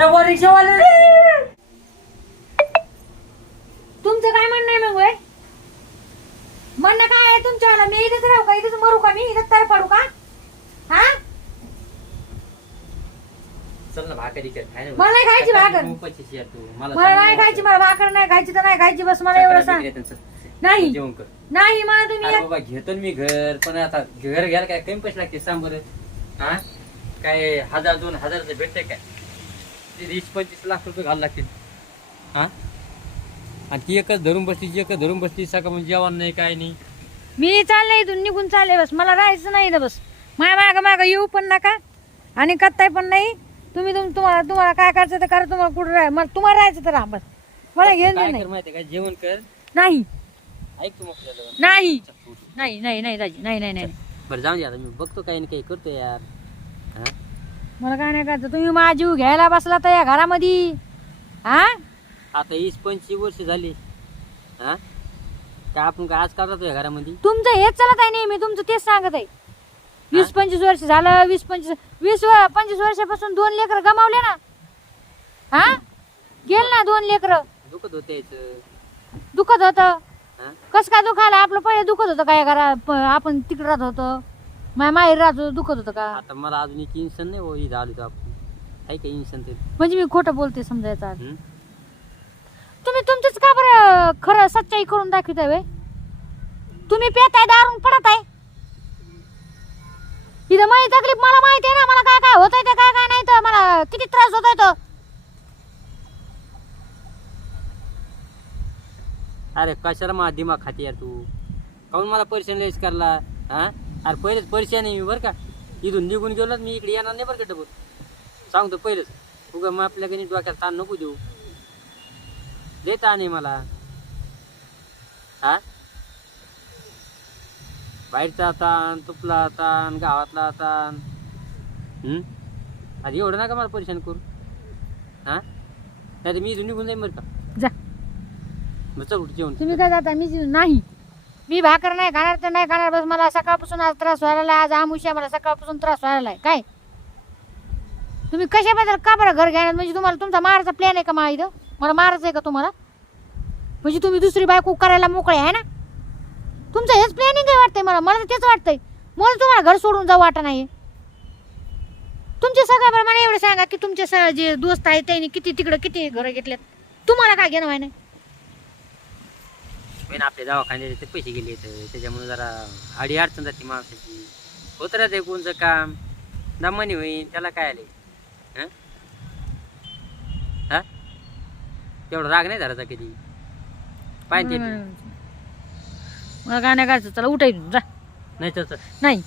रिक्षावाले. तुमचं काय म्हणणं आहे मग म्हणणं काय आहे तुमच्या मी इथेच राहू का? इथेच मरू का? मी इथेच तर पडू का? हा? चल ना भाकरी कर खाय ना. मला नाही खायची भाकर. तू उपाशीच आहे तू. मला मला नाही सांग खायची मला भाकर नाही खायची तर नाही खायची. बस मला एवढं सांग. त्यांचं. नाही. जेवण कर. नाही मला तुम्ही अरे एक- बाबा घेतो ना मी घर पण आता घर घ्यायला काय कमी पैसे लागते सांग बरं. हा? काय हजार दोन हजारचं भेटते काय? वीस पंचवीस लाख रुपये घालावं लागतील. हा? आणि ती एकच धरून बसली ती एकच धरून बसली सकाळ म्हणजे जेवण नाही काय नाही. मी चालले इथून निघून चालले बस. मला राहायचं नाही इथं बस. माझ्या माग माग येऊ पण नका आणि करताय पण नाही. तुम्ही तुम तुम्हाला तुम्हाला काय करायचं तर करा तुम्हाला कुठं राहा मला तुम्हाला राहायचं तर राहा बस. मला घेऊन काय नाही. कर माहिती काय जेवण कर. नाही. ऐक तू म्हटलं नाही. नाही नाही नाही दाजी. नाही नाही नाही. बरं जाऊन दे आता. मी बघतो काही ना काही करतो यार. मला काय नाही करायचं. तुम्ही माझा जीव घ्यायला बसला तर या घरामध्ये. हा? आता वीस पंचवीस वर्ष झाली. हा? काय आपण काय आज करतो या घरामध्ये? तुमचं हेच चालत आहे नेहमी. तुमचं तेच सांगत आहे. वीस पंचवीस वर्ष झालं वीस पंचवीस वीस व- पंचवीस वर्षापासून दोन लेकर गमावले ना. हा? गेल ना दोन लेकर. दुखत होते याचं. दुखत होतं. हा? कस काय दुखायला? आपलं पहिले दुखत होतं काय घरा आपण तिकडे राहत होतो? माझ्या माहेर राहत होतो दुखत होतं का? आता मला अजून एक इन्शन नाही हो इथं आलो तर आपण. आहे का इन्शन तरी म्हणजे मी खोटं बोलते समजायचं हं? तुम्ही तुमचंच का बरं खरं सच्चाई करून दाखवताय वे तुम्ही पेताय दारून पडत आहे इथं माझी तकलीफ मला माहिती आहे ना मला काय काय होत ते काय काय नाही तर मला किती त्रास होतोय तो. अरे कशाला मला दिमाग खाते यार तू? काऊन मला परेशान लयच करला हा? अरे पहिलेच परेशान आहे मी बरं का. इथून निघून गेलो ना, मी इकडे येणार नाही बरं का डबल. सांगतो पहिलेच. उगा मग आपल्या गणित डोक्याला ताण नको देऊ. लय ताण आहे मला. हा? बाहेरचा ताण तुपला ताण गावातला ताण? अरे एवढं नका मला परेशान करू. हा? नाही तर मी इथून निघून जाईन बरं का. जा. मग चल उठ जेवण. तुम्ही काय जाता मी नाही. मी भाकर नाही खाणार तर नाही खाणार बस मला सकाळपासून आज त्रास व्हायला आज आमुष्या मला सकाळपासून त्रास व्हायला काय? तुम्ही कशाबद्दल का बरं घर घेणार? म्हणजे तुम्हाला तुमचा मारायचा प्लॅन आहे का मला इथं? मला मारायचं आहे का तुम्हाला? म्हणजे तुम्ही दुसरी बायको करायला मोकळे आहे ना? तुमचं हेच प्लॅनिंग आहे वाटतंय मला. मला तर तेच वाटतंय. मला तुम्हाला घर सोडून जाऊ वाटत नाही तुमचे सगळं बरं मला एवढं सांगा की तुमचे स- जे दोस्त आहेत त्यांनी किती तिकडं किती घरं घेतल्यात? तुम्हाला काय घेणं माहिती पण आपल्या दवाखान्यात ते पैसे गेले तर. त्याच्यामुळे जरा आडी अडचण जाते माणसाची. होत राहते कोणचं काम. दमानी होईन त्याला काय आले हं? हा? तेवढा राग नाही धरायचा कधी? पाहिजे. मला नाही करायचं चला उठायचं जा. नाही तर नाही.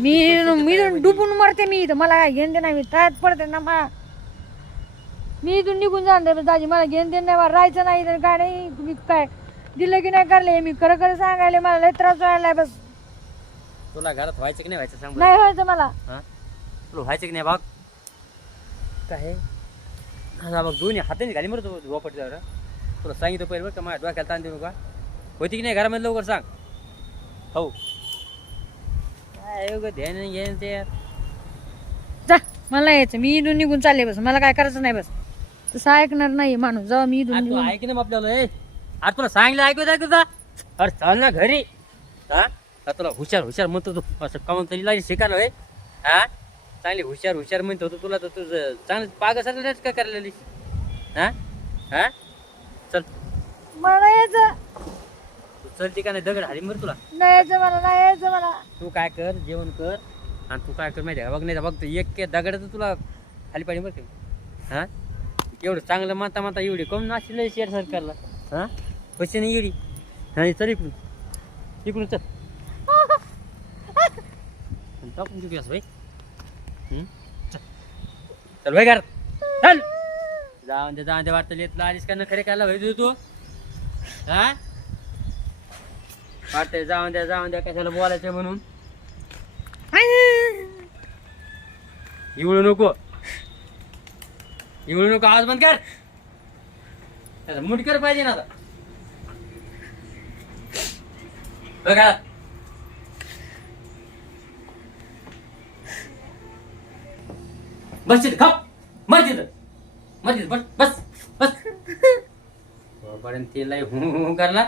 मी मी तर डुबून मरते मी इथं. मला काय घेणं नाही मी तळ्यात पडते ना मला मी इथून निघून जाणार दाजी. मला घेणं नाही राहायचं नाही इथं काय नाही. मी काय दिलं की नाही करले मी खरं खरं सांगायला मला लय त्रास व्हायला बस. तुला घरात व्हायचं की नाही व्हायचं सांग बरं. नाही व्हायचं मला. हा? तुला व्हायचं की नाही भाग काय हा? बघ दोन्ही हाताने घाली मरतो झोपट जरा तुला सांगितलं पहिले बरं का माझ्या डोक्याला ताण देऊ नका होती की नाही घरामध्ये लवकर सांग. हो. काय एवढं ध्यान नाही ते यार. जा मला नाही यायचं. मी इथून निघून चालले बस. मला काय करायचं नाही बस. तसं ऐकणार नाही माणूस. जेव्हा मी इथून अरे तू निघून ऐक ना आपल्याला ए? अरे तुला सांगितलं ऐकू ऐकू जा अरे चाल ना घरी. हा? तुला हुशार हुशार म्हणतो तू. असं कामून तरी लागली शिकायला होय. हा? चांगली हुशार हुशार म्हणतो होतो तुला. तर तुझं चांगलं पागासारखं नाहीच काय करायला? हा? हा? चल. मला यायचं. तू चलती का नाही दगड हारी मर तुला? नाही यायचं मला नाही यायचं मला. तू काय कर जेवण कर. आणि तू काय कर माहिती आहे? बघ नाही तर बघ तू एक के दगडाचं तुला खाली पाणी बरं का. हा? एवढं चांगलं माता माता एवढी कमी नाशी लय शेअर सरकारला हा? पैसे नाही गेली. आणि चल इकडून. इकडून चल. टाकून देऊ गॅस भाई चल. चल भाई घर चल. जाऊन दे जाऊन दे वाटतं लेत आलीस का न खरे कायला भाई तू हा? वाटतंय जाऊन द्या जाऊन द्या कशाला बोलायचं म्हणून. इवळू नको. इवळू नको आवाज बंद कर. त्याचा मुडकर पाहिजे ना आता. बघा. बस खप. मर तिथं मर तिथं बस बस बस. पर्यंत ते लय हु हु करला.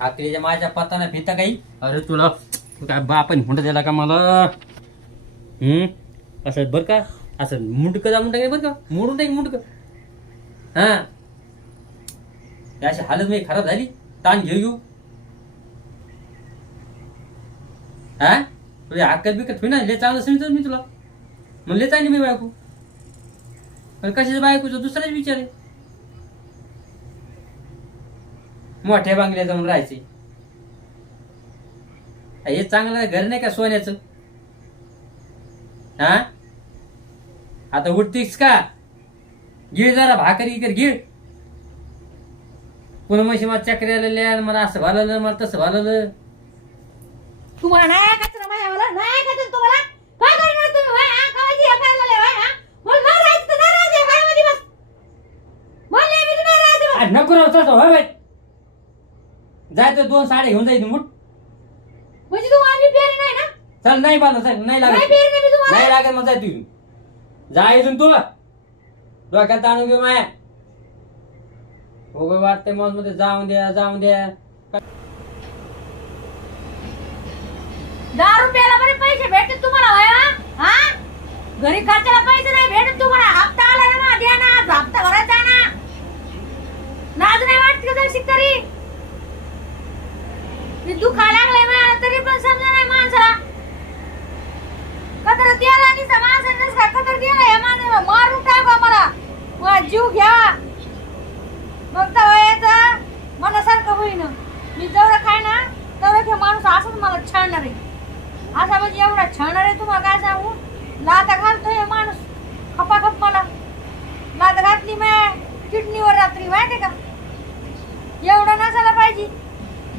आकलीच्या माझ्या पत्ताना फिता काही? अरे तुला काय बापन म्हणत दिला का मला? हम्म? असं बर का? असं मुंडक जा मुंडक बर का? मोडून टाक मुंडक. हा? अशी हालत मी खराब झाली? ताण घेऊ घेऊ. हा? तुझी अक्कल बिकत होई ना लय चांगलं सांगितलं मी तुला. मग लय चांगली मी बायको. पण कशाचं बायकोचं? दुसराच विचार आहे मोठ्या बांगल्या जाऊन राहायचे. हे चांगलं घर नाही का सोन्याचं? हा? आता उठतीस का? गिळ जरा भाकरी कर गिळ पुन्हा म्हशी मला चक्री आलेल्या मला असं भालवलं मला तसं तुम्हाला नाही ऐकायचं ना माझ्यावाला नाही ऐकायचं तुम्हाला? काय करणार तुम्ही होय हा? गावाची हे करायला लागले, होय, हा? मला नाही राहायचं तर नाही राहायचं या घरामध्ये बस. मला नेहमीच नाही राहायचं बस. अरे नको राव तसं होय बाई. जायचं दोन साड्या घेऊन जायचं मुठ म्हणजे तुम्हाला मी प्यारी नाही ना? चल नाही बांधा चल नाही लागत. नाही मी तुम्हाला. नाही लागत मग जाय तू इथून. जा इथून तू. डोक्यात ताणून घेऊ माया. उभं वाटते मॉलमध्ये जाऊन द्या जाऊन द्या. दहा रुपयाला बरे पैसे भेटत तुम्हाला होय, हा? हा घरी खर्चाला पैसे नाही भेटत तुम्हाला. हप्ता आला ना मग द्या ना. आज हप्ता भरायचा आहे ना. नाज नाही वाटत का तरी? मी दुखा लागलाय मला तरी पण सर नाही माणसाला कदर द्यायला आणि त्या माणसाने नसला कदर द्यायला या माणसाला मारून टाका मला माझा जीव घ्या मग तेव्हा यायचं मनासारखं होईन मी जेवढं खाय ना तेवढं ते माणूस असंच मला छाणणार आहे असा म्हणजे एवढा छान रे तुम्हाला काय सांगू? लात घालतोय माणूस. खपाखप मला. लात घातली मॅ किडनीवर रात्री माहिती का? एवढं नसायला पाहिजे.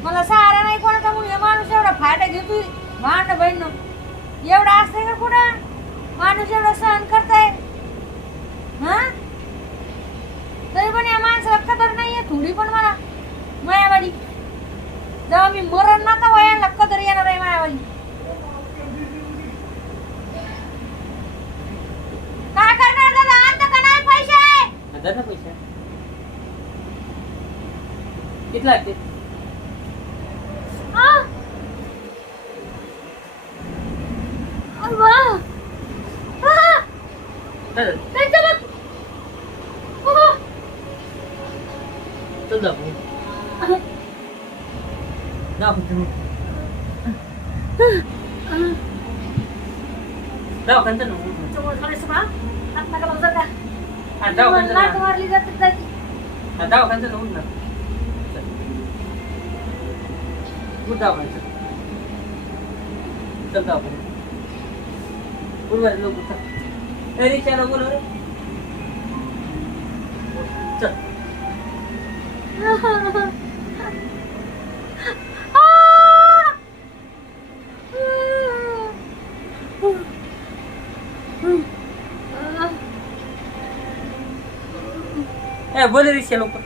मला सहारा नाही कोणाचा म्हणून हे माणूस एवढा फायदा घेतोय भांड बहिण एवढं असतंय का कुठं? माणूस एवढं सहन करत हा तरी पण या माणसाला कदर नाहीये थोडी पण मला मायावाली जेव्हा मी मरण ना तेव्हा यांना कदर येणार आहे मायावाली काय करणार दादा आता का नाही पैसे जा ना पैसे किती लागते हा? अव्वा. हा, चल त्यांचं बघ. हा. चल जाऊ दवाखान्यात ना जवळ थोडंसं बा. हात नका लावू जरा. हा, दवाखान्यात लाथ ना मारली जाते जाती. हा, दवाखान्यात ना उठ ना चल. उठ दवाखान्यात चल दवाखान्यात उठ बरं लवकर चल ए, रिक्षाला बोलव रे चल ए बोल रिक्षा लवकर.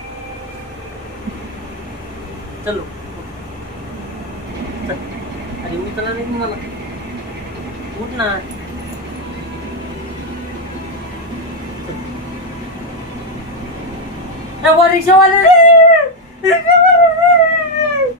चलो. चल. अरे उतरला नाही मला उठ ना. वर रिक्षावाले